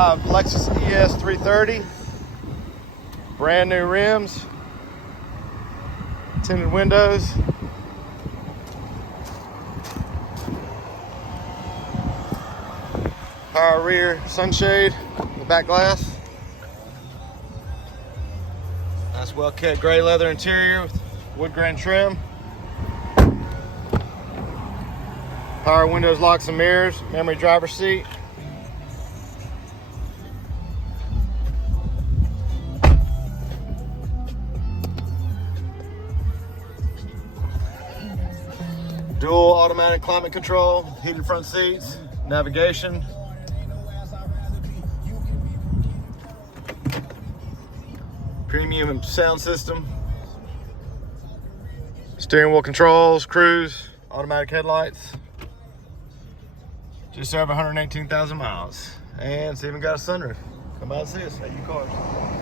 2005 Lexus ES330. Brand new rims. Tinted windows. Power rear sunshade. The back glass. Nice well kept gray leather interior with wood grain trim. Power windows, locks and mirrors, memory driver's seat. Dual automatic climate control, heated front seats, navigation. Premium sound system. Steering wheel controls, cruise, automatic headlights. Just over 118,000 miles. And it's even got a sunroof. Come by and see us at Equalizer.